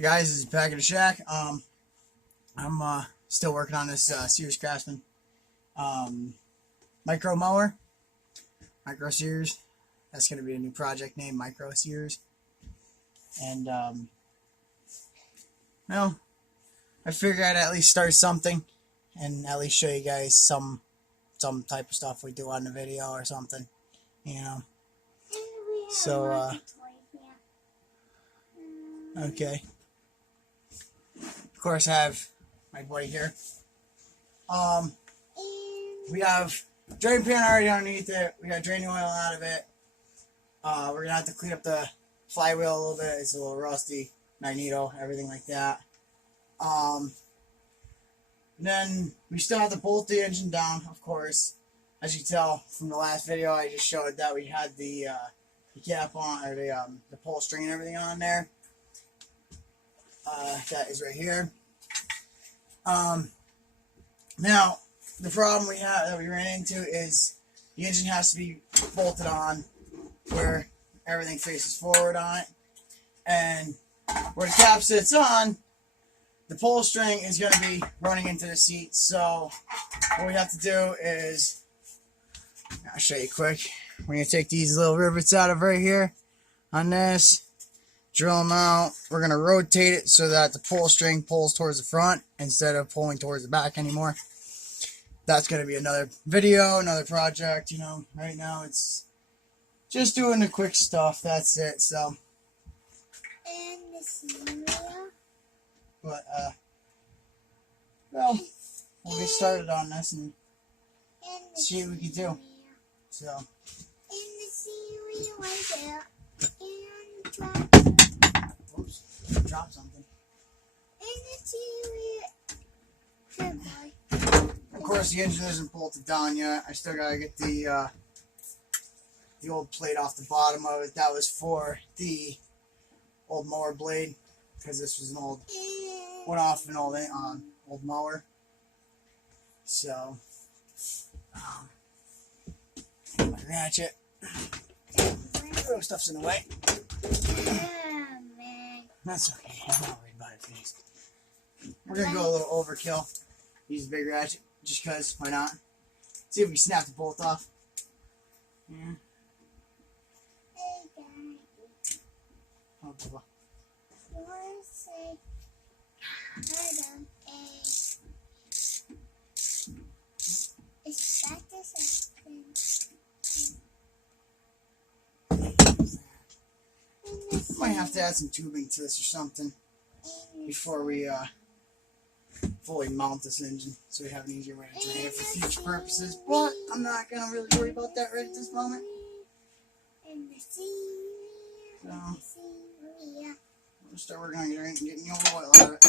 Hey guys, this is back at the shack. I'm still working on this Sears Craftsman micro mower, micro Sears. That's going to be a new project name, micro Sears. And well, I figured I'd at least start something and at least show you guys some type of stuff we do on the video or something, you know. So okay. Of course, I have my boy here. We have drain pan already underneath it. We got draining oil out of it. We're gonna have to clean up the flywheel a little bit. It's a little rusty, magneto, everything like that. Then we still have to bolt the engine down, of course. As you can tell from the last video, I just showed that we had the cap on, or the pull string and everything on there. That is right here. Now, the problem that we ran into is the engine has to be bolted on where everything faces forward on it. And where the cap sits on, the pull string is going to be running into the seat. So what we have to do is, I'll show you quick. We're going to take these little rivets out of right here on this. Drill them out. We're going to rotate it so that the pull string pulls towards the front instead of pulling towards the back anymore. That's going to be another video, another project, you know. Right now it's just doing the quick stuff. That's it. So. And the cereal. But, well, we'll get started on this and see what we can do. So. And the cereal right there. And drop. Oops, dropped something. And the cereal. Good boy. Of course, the engine isn't bolted down yet. I still gotta get the old plate off the bottom of it. That was for the old mower blade, because this was an old, went off an old mower. So, my ratchet. Oh, stuff's in the way. Yeah, man. That's okay. I'm not worried about it, please. We're gonna go a little overkill. Use a big ratchet, just cause. Why not? See if we can snap the bolt off. Yeah. Hey, guys. Oh, Bubba. You want to say pardon it's back to something. Might have to add some tubing to this or something before we fully mount this engine, so we have an easier way to drain it for future purposes. But I'm not gonna really worry about that right at this moment. So we'll start working on getting the old oil out of it.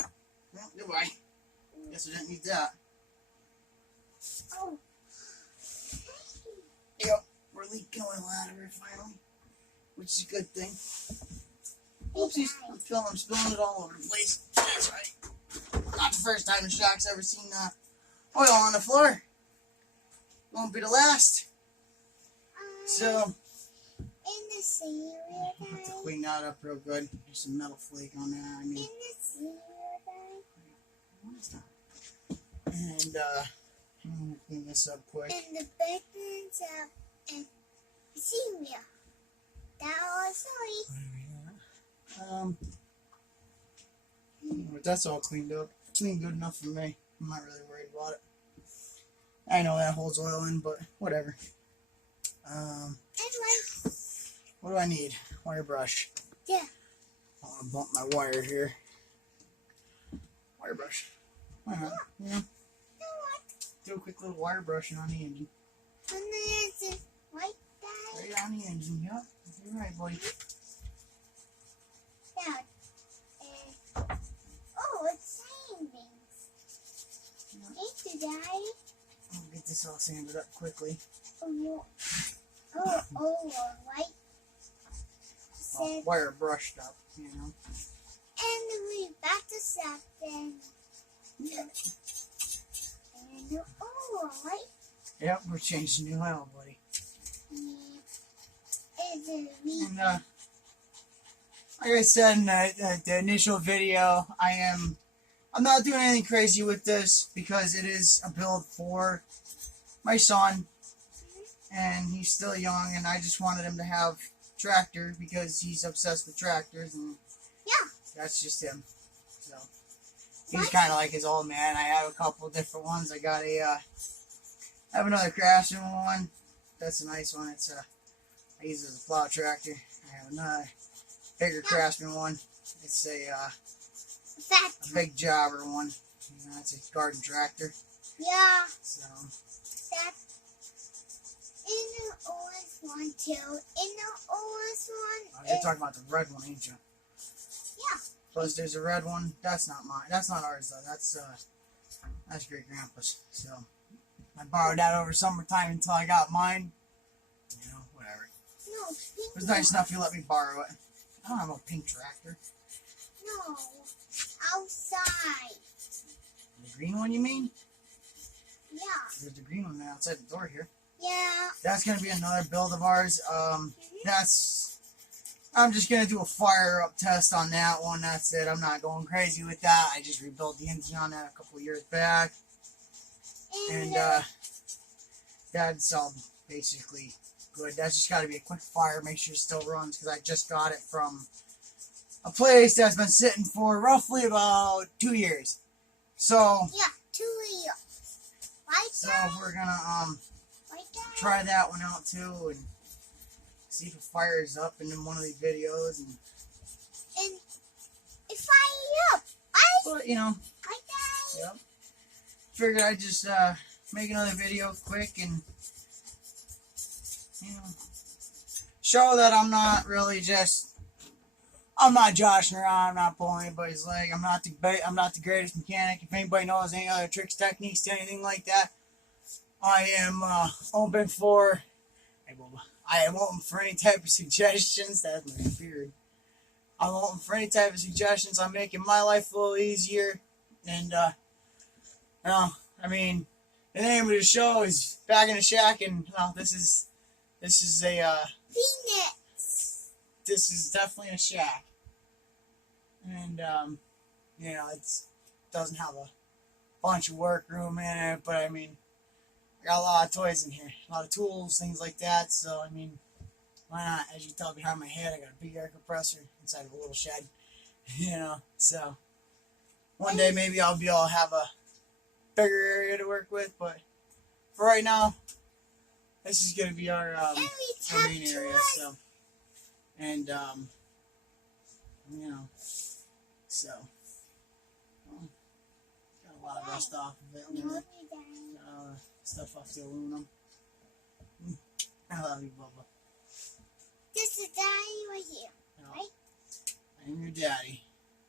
Well, goodbye. Guess I didn't need that. Oh. Yep, we're leaking oil out of it finally, which is a good thing. Oopsies, I'm spilling it all over the place. That's right. Not the first time the shack's ever seen oil on the floor. Won't be the last. So, In the cereal I have to guy. clean that up real good. There's some metal flake on there. I mean, In the cereal guy. what is that? And I'm gonna clean this up quick. And the bacon's up and cereal. That was sorry. But that's all cleaned up. Clean good enough for me. I'm not really worried about it. I know that holds oil in, but whatever. What do I need? Wire brush. Yeah. I want to bump my wire here. Wire brush. Alright, yeah. Do a quick little wire brushing on the engine. And there's a white guy. Right on the engine, yep. You're right, buddy. Dad. Oh, it's saying things. Thank you, Daddy. I'll get this all sanded up quickly. Oh, white. Well, wire brushed up, you know. And we back to something. Yeah. And white. Yep, we're changing the oil, buddy. Is it me? And like I said in the initial video, I'm not doing anything crazy with this because it is a build for my son, and he's still young, and I just wanted him to have tractor because he's obsessed with tractors, and Yeah. that's just him. So he's kind of like his old man. I have a couple different ones. I have another Craftsman one. That's a nice one. I use it as a plow tractor. I have another bigger Craftsman one. It's a big jobber one. You know, it's a garden tractor. Yeah. So. That in the orange one too. In the orange one. Oh, you're talking about the red one, ain't you? Yeah. Plus, there's a red one. That's not mine. That's not ours though. That's great grandpa's. So I borrowed that over summertime until I got mine. You know, whatever. No, pink It was nice enough you let me borrow it. I don't have a pink tractor. No, outside. The green one, you mean? Yeah. There's the green one outside the door here. Yeah. That's gonna be another build of ours. I'm just gonna do a fire up test on that one. That's it. I'm not going crazy with that. I just rebuilt the engine on that a couple of years back, and that's all basically good. That's just got to be a quick fire. Make sure it still runs because I just got it from a place that's been sitting for roughly about 2 years. So yeah, 2 years. Right, so Daddy? we're gonna Right, Daddy? try that one out too and see if it fires up in one of these videos. And it fired up. Right? but you know, Right, Daddy? yep. Figured I'd just make another video quick and you know show that I'm not really I'm not joshing around. I'm not pulling anybody's leg. I'm not the greatest mechanic. If anybody knows any other tricks, techniques, anything like that, I am open for. Hey, Boba. I am open for any type of suggestions. That's my beard. I'm open for any type of suggestions on making my life a little easier. And I mean, the name of the show is Back in the Shack, and this is a Phoenix. this is definitely a shack. And, you know, it doesn't have a bunch of workroom in it, but I mean, I got a lot of toys in here, a lot of tools, things like that, so, I mean, why not? As you can tell behind my head, I got a big air compressor inside of a little shed, you know, so, one day maybe I'll be able to have a bigger area to work with, but for right now, this is going to be our main area, so, and, you know, so, well, got a lot of rust off of it, and stuff off the aluminum. I love you, Bubba. This is Daddy right here, right? I am your daddy.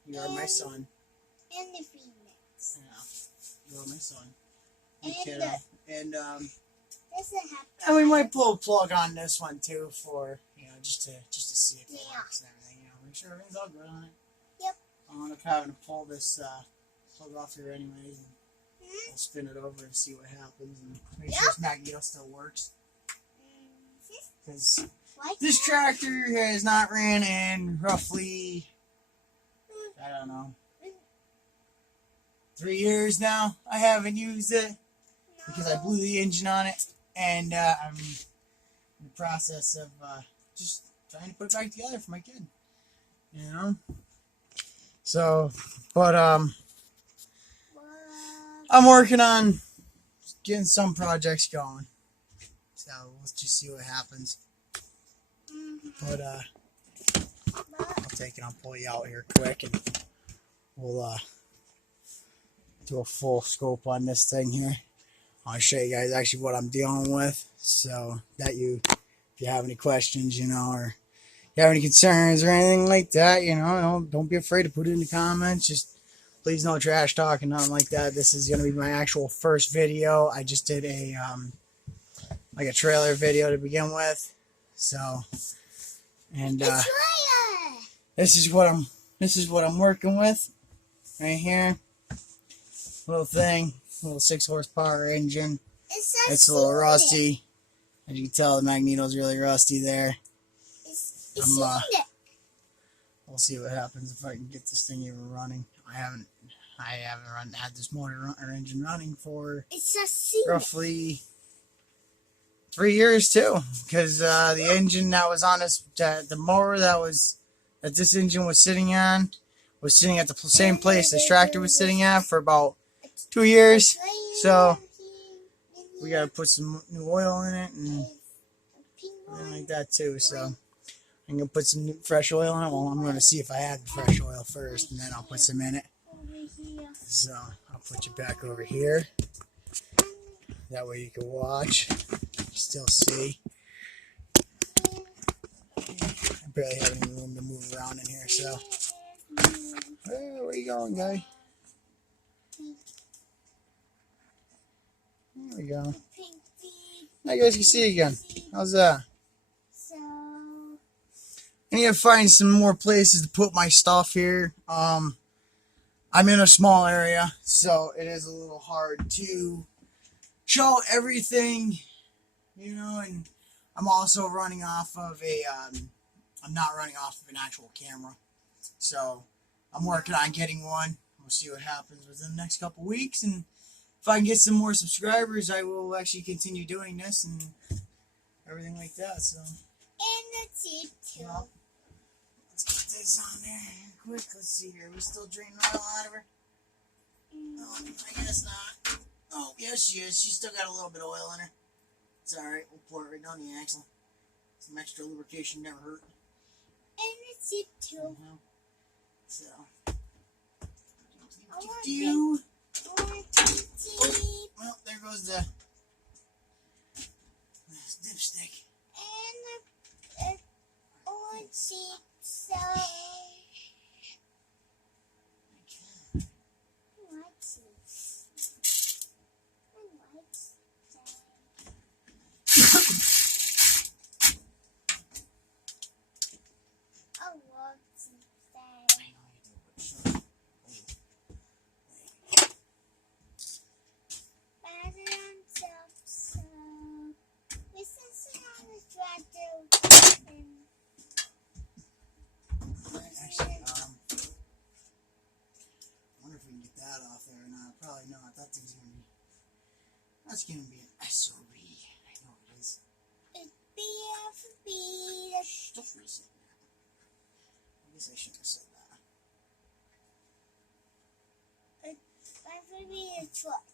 You are my son. And the Phoenix. Yeah, you are my son. And kiddo. And this is happy. and we might pull a plug on this one too for just to see if it works and everything. Make sure everything's all good on it. Yep. I'll end up having to pull this plug off here anyways, and we'll spin it over and see what happens, and make sure this magneto still works. Because this tractor has not ran in roughly, I don't know, 3 years now. I haven't used it because I blew the engine on it, and I'm in the process of just trying to put it back together for my kid. You know? So, but I'm working on getting some projects going. So let's just see what happens. But I'll take it. I'll pull you out here quick, and we'll do a full scope on this thing here. I'll show you guys actually what I'm dealing with, so that if you have any questions, or you have any concerns or anything like that, don't be afraid to put it in the comments. Just please no trash talk and nothing like that. This is gonna be my actual first video. I just did a like a trailer video to begin with, so and this is what I'm working with right here. Little thing, little 6 horsepower engine. It's a little rusty. As you can tell, the magneto's really rusty there. I'm we'll see what happens if I can get this thing even running. I haven't had this motor or engine running for It's a Sears. roughly 3 years too, because the engine that was on this, the mower that this engine was sitting on, was sitting at the same place this tractor was sitting at for about 2 years. So we gotta put some new oil in it and everything like that too. So I'm gonna put some fresh oil in it. Well, I'm gonna see if I have the fresh oil first, and then I'll put some in it. So I'll put you back over here. That way you can watch. Still see. I barely have any room to move around in here, so. Hey, where you going, guy? There we go. Now you guys can see again. How's that? I need to find some more places to put my stuff here. I'm in a small area, so it is a little hard to show everything, you know, and I'm also running off of I'm not running off of an actual camera. So I'm working on getting one. We'll see what happens within the next couple weeks, and if I can get some more subscribers, I will actually continue doing this and everything like that. So. And the seat too. Well, let's get this on there quick. Let's see here. Are we still draining oil out of her? Oh, I guess not. Oh, yes, she is. She's still got a little bit of oil in her. It's alright. We'll pour it right down the axle. Some extra lubrication never hurt. And the seat too. So. I want Do. seat. Well, there goes the dipstick. And the orange seat. So. Probably not. That thing's gonna be. That's gonna be an SOB. I know it is. It's BFB. Stuff reset now. I guess I shouldn't have said that. BFB is what?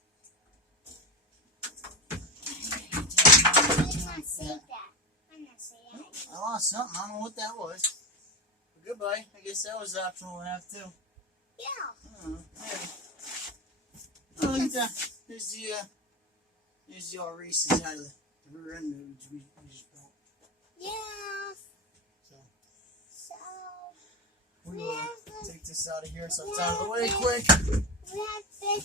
I'm not saying that. I'm not saying that. I lost something. I don't know what that was. But goodbye. I guess that was optional to have too. Yeah. Maybe. Oh, look at that. There's the all races out of the rear end which we just built. Yeah. So we will have take this out of here so it's out of the way quick. We have this.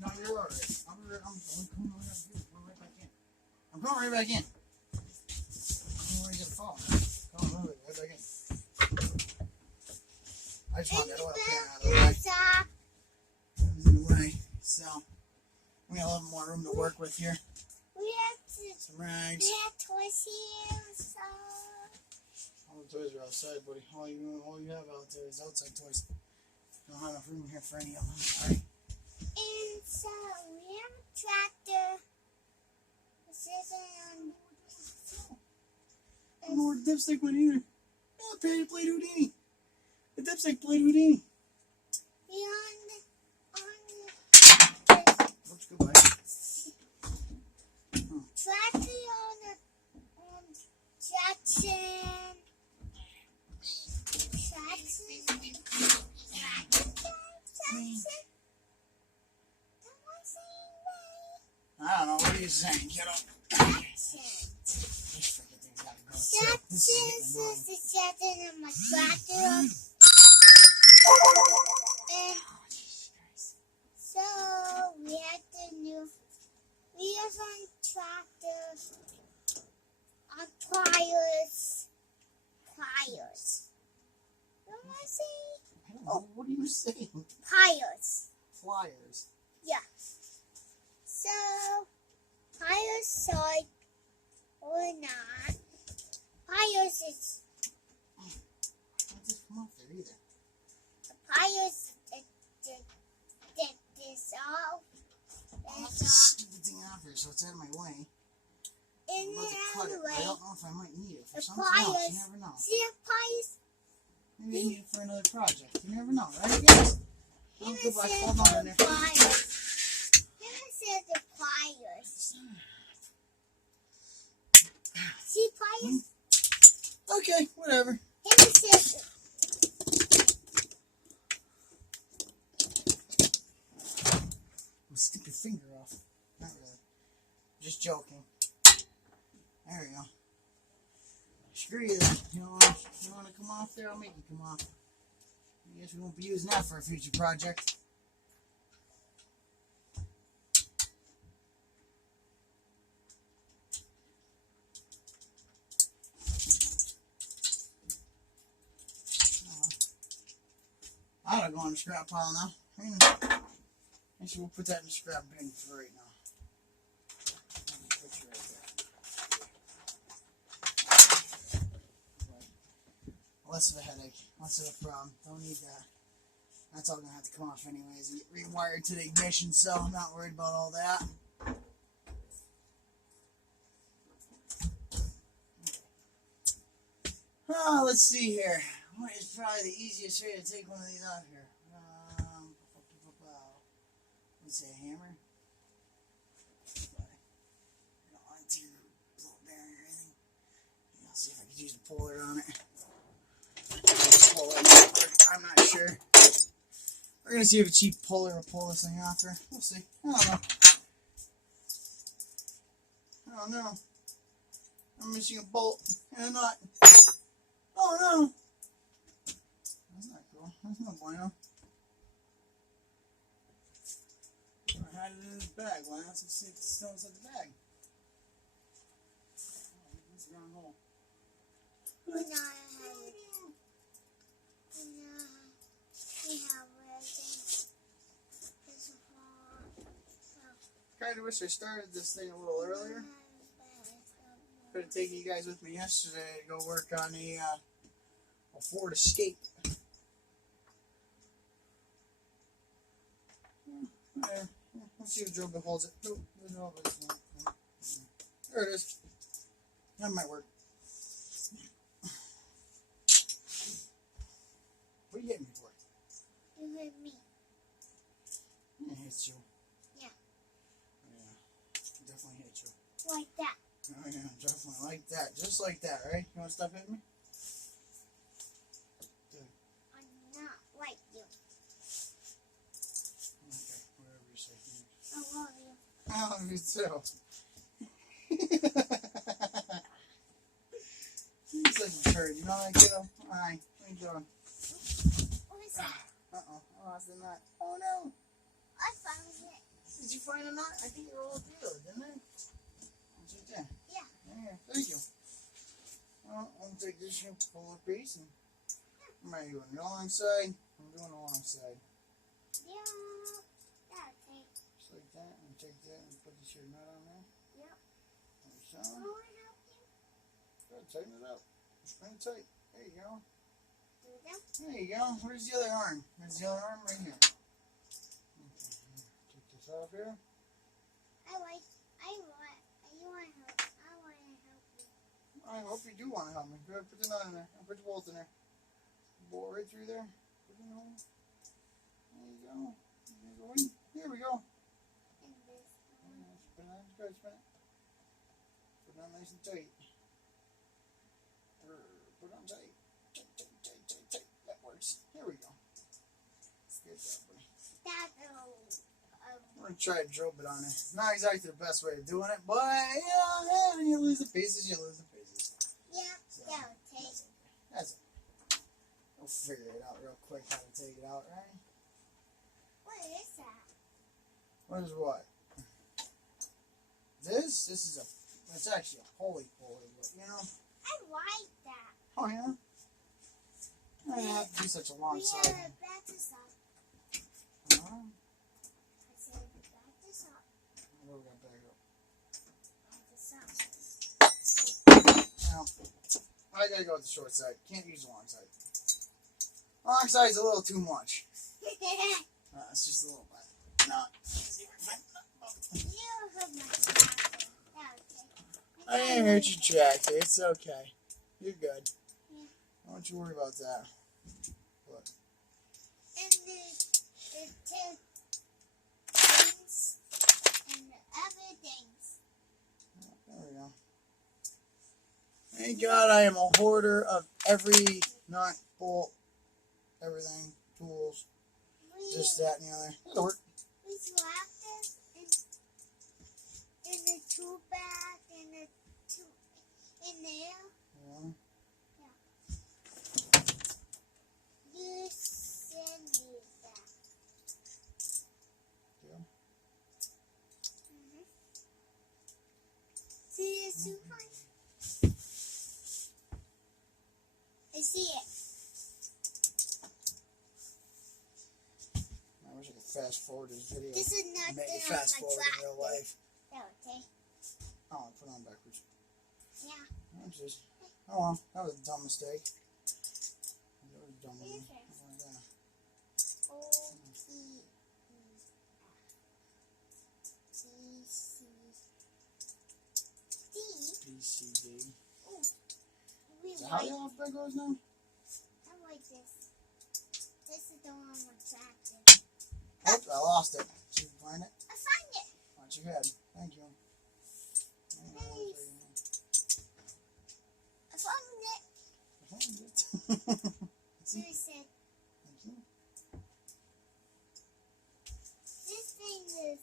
No, you're alright. I'm coming right back in. I'm going right back in. I don't know where you're gonna fall. Come on, right back in. I just want that oil can out of the way. In the way. So we got a little more room to work with here. We have some rags. We have toys here. So. All the toys are outside, buddy. All you have out there is outside toys. Don't have enough room here for any of them. Alright. And so we have a tractor. This isn't. I don't know where the dipstick went either. Oh, the played Houdini. The dipstick played Houdini. Oops, goodbye. Tractor on Jackson. I don't know. What are you saying? Get up. This is the Jackson on my tractor. And so we have the new wheels on tractors, on pliers. What am I saying? Oh, what are you saying? Pliers. Flyers. Yeah. So, pliers side or not. Pliers is come off there either. The pliers did this off. I'll have this stupid thing out here so it's out of my way. I'm In about to cut it, but I don't know if I might need it for the something else. You pliers. never know. See the pliers? Maybe I need it for another project. You never know, right, guys? Oh, Hannah goodbye. said Hold on in the there. pliers. Hannah said the pliers. See pliers? Okay, whatever. Hannah said Snip your finger off. Not really. Just joking. There we go. Screw you then. You want to come off there? I'll make you come off. I guess we won't be using that for a future project. I ought to go on the scrap pile now. I guess we'll put that in the scrap bin for right now. Put you right there. Less of a headache, less of a problem. Don't need that. That's all gonna have to come off anyways. Get rewired to the ignition, so I'm not worried about all that. Let's see here. What is probably the easiest way to take one of these off here? Let's say a hammer. Don't want to blow bearing or anything. I'll see if I could use a puller on it. Pull it out. I'm not sure. We're gonna see if a cheap puller will pull this thing off here. We'll see. I don't know. I'm missing a bolt and a nut. Oh no! That's not cool. That's no bueno. I had it in his bag. Why not? Let's see if it's still inside the bag. Oh, that's the wrong hole. we have everything. This Kind of wish I started this thing a little earlier. Could have taken you guys with me yesterday to go work on a Ford Escape. There. Let's see if the drill bit holds it. Nope. No, but it's not. There it is. That might work. What are you hitting me for? You hit me. I hit you. Yeah. Yeah. Definitely hit you. Like that. Oh yeah, definitely like that. Just like that, right? You want to stop hitting me? Good. I'm not like you. Okay, whatever you say. I love you. I love you too. He's like a turd, you know that kiddo? Hi, what are you doing? What is that? Uh-oh, I lost the nut. Oh no! I found it. Did you find a nut? I think you rolled through it, didn't I? It's right there. Yeah. There, thank you. Well, I'll take this here, pull a piece, and am I doing the long side? I'm doing the long side. Yeah. That's it. Just like that, and take that and put this here nut on there. Yep. Like so. Will I help you? Good, tighten it up. Spring it tight. There you go. Do that? There you go. Where's the other arm? There's the other arm right here. Okay, take this off here. I hope you do want to help me. Go ahead, put the nut in there. I'll put the bolt in there. Bolt right through there. Put it in the hole. There you go. There you go. Here we go. And this one. Spin it on. Go ahead, spin it. Put it on nice and tight. Put it on tight. Tight, tight, tight, tight, tight. That works. Here we go. Good job, buddy. I'm going to try a drill bit on it. Not exactly the best way of doing it, but yeah, when you lose the pieces, you lose the pieces. Yeah, So, that'll take. that's it. We'll figure it out real quick how to take it out, right? What is that? What is what? This is it's actually a pulley, but you know. I like that. Oh yeah? I didn't have to do such a long We side. gotta back this up. Uh-huh. I said back this up. What we got back up? Back this up. Now, I gotta go with the short side. Can't use the long side. Wrong side's a little too much. It's just a little bit. No. You hurt my tractor. I didn't hurt your tractor. It's okay. You're good. Yeah. Don't you worry about that. Look. And the two things and the other things. There we go. Thank God I am a hoarder of every nut, bolt, everything, tools, this, that, and the other. It'll work. We swapped this in the tool bag in there. Yeah. You send me that. Yeah. See this super? I see it. I wish I could fast forward this video. This is not Make it on fast my forward in real tractor. life. Okay. Oh, I put it on backwards. Yeah. I'm just, oh well, that was a dumb mistake. That was a dumb one. Okay. Like that. PCD. Oh, Is that how the alphabet goes now? I like this. This is the one on my tractor. Oops, I lost it. Did you find it? I found it. Watch your head. Thank you. I found it. I found it. So I said, Thank you. this thing is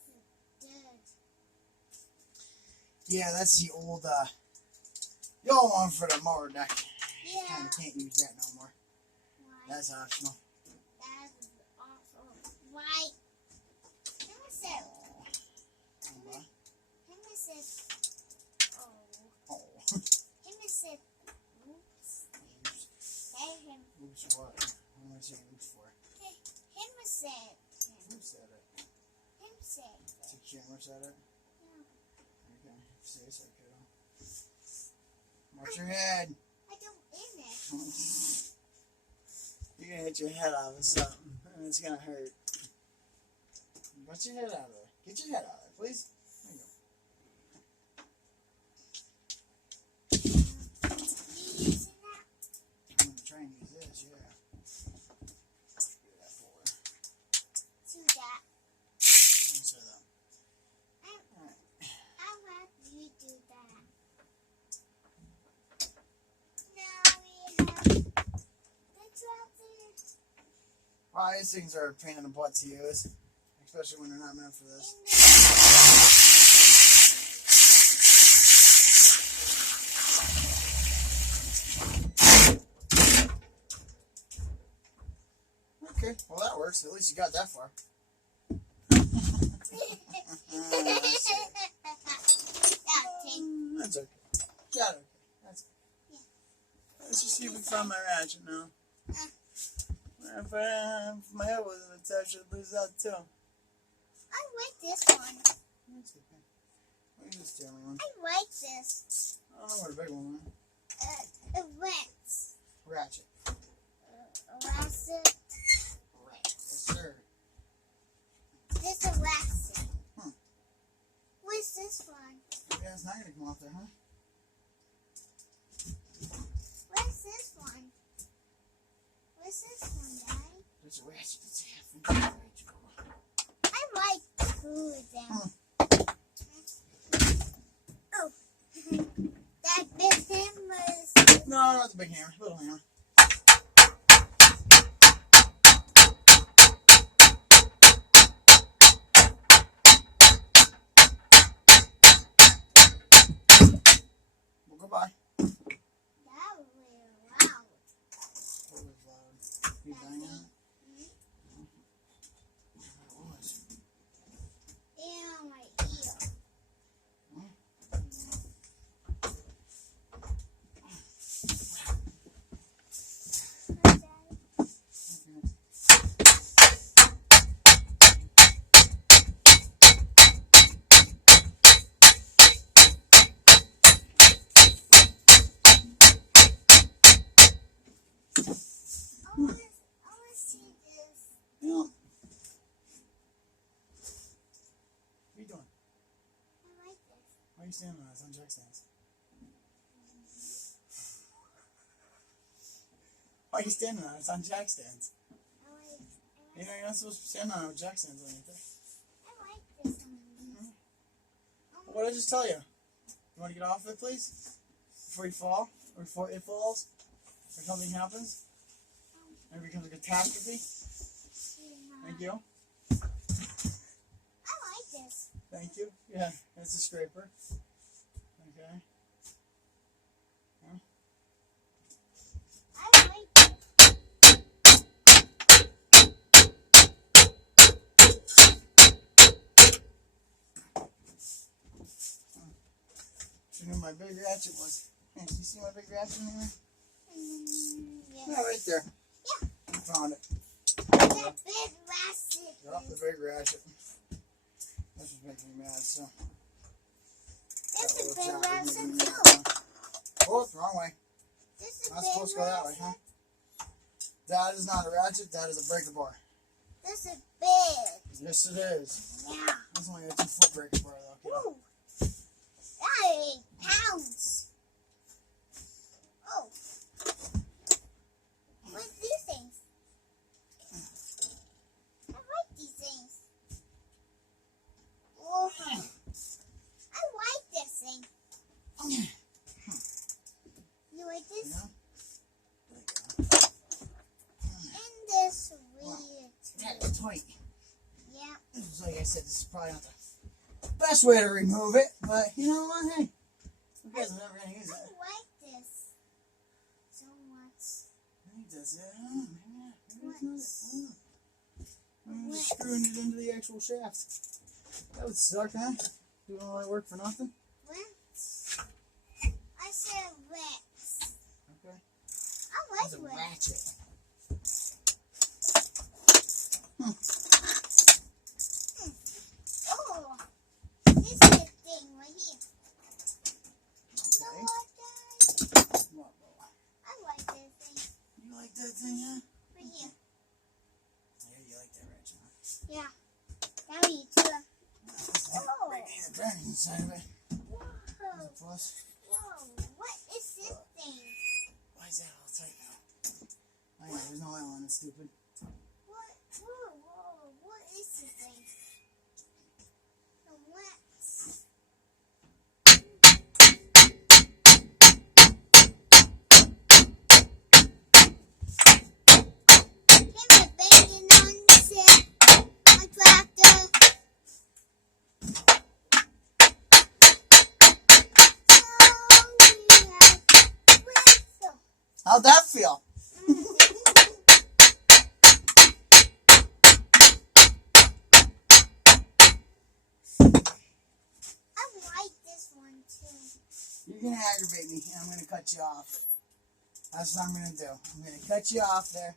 good. Yeah, that's the old one for the mower deck. Yeah. Kind of can't use that no more. Why? That's optional. That is awful. Why? Him said, oh. Oh. Him said, oops. Say him. Oops, what? What am I saying oops for? Him said. Who said it? Him said. It's a camera said it? No, Okay. Say so, kiddo. Watch your head. I don't in it. You're gonna hit your head off of something, and it's gonna hurt. Get your head out of there. Get your head out of there, please. There you go. You using that? I'm gonna try and use this, yeah. Do that for her. Do that. Don't say that. Alright. I'll have you do that. Now we have the tractor. Well, these things are a pain in the butt to use, especially when they're not meant for this. Okay, well that works. At least you got that far. That's okay. Got it. That's okay. Let's just see if we found my ratchet now. If my head wasn't attached, I'd lose that too. I like this one. That's okay. What is this steering one? I like this. I don't know what a big one is. It wets. Ratchet. Elastic. Yes, sir. This elastic. Hmm. What's this one? Yeah, it's not going to come off there, huh? What's this one? What's this one, Daddy? There's a ratchet that's half inch. I like two of them. Oh. That big hammer. No, not the big hammer. Little hammer. Well, goodbye. That was really loud. That was loud. You bang on it? It was. And my ear. are you standing on it? It's on jack stands. Why are you standing on it? It's on jack stands. You know, you're not supposed to be standing on it with jack stands on anything. I like this one. What did I just tell you? You want to get off of it, please? Before you fall? Or before it falls? Or something happens? Or it becomes a catastrophe? Thank you. I like this. Thank you. Yeah, it's a scraper. Okay. Huh? I like it. Should know my big ratchet was. Hey, do you see my big ratchet in here? Yes. Yeah, right there. Yeah. I found it. That big ratchet. Drop the big ratchet. This is making me mad, so. There's a That big little job is ratchet making me too. mad. Oh, it's the wrong way. There's a Not big supposed to go that way, huh? ratchet. That is not a ratchet, that is a breaker bar. There's a big. Yes, it is. Yeah. That's only a 2-foot breaker bar, though. Woo. That 8 pounds. Oh. What's these things? I like these things. Oh. I like this thing. You like this? Yeah. And this weird. Yeah, it's tight. Yeah. This is, like I said, this is probably not the best way to remove it, but you know what? Hey, who cares? I'm never going to use I it. like this so much. I think that's it. Oh, maybe it's not it. Oh. I'm just screwing it into the actual shaft. That would suck, huh? Doing all that work for nothing? What? I said Rex. Okay. I That's a like Rex. ratchet. Oh, this is the thing right here. You know Okay. what, guys? What, I like this thing you like that thing, huh? right here. Yeah, you like that ratchet, huh? Yeah. Now you too. Oh. Maybe the bearings inside of it. Whoa. There's a plus. Whoa. What is this thing? Why is that all tight now? Oh yeah, there's no oil on it, stupid. What? Whoa, whoa. What is this thing? The Rex. Give me bacon on set. My tractor. How'd that feel? I like this one too. You're gonna aggravate me, and I'm gonna cut you off. That's what I'm gonna do. I'm gonna cut you off there.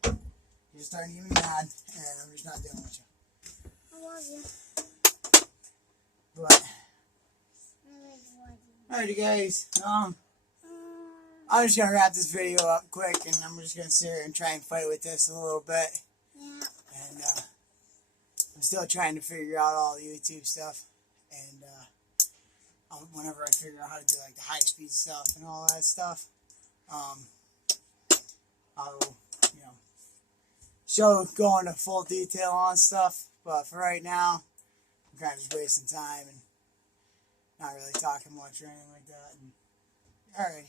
You're starting to get me mad, and I'm just not dealing with you. I love you. But, I love you. alrighty guys, I'm just gonna wrap this video up quick, and I'm just gonna sit here and try and fight with this a little bit. Yeah. And, I'm still trying to figure out all the YouTube stuff, and, whenever I figure out how to do, like, the high-speed stuff and all that stuff, I'll, you know, go into full detail on stuff, but for right now, I'm kind of just wasting time and not really talking much or anything like that. And, alright.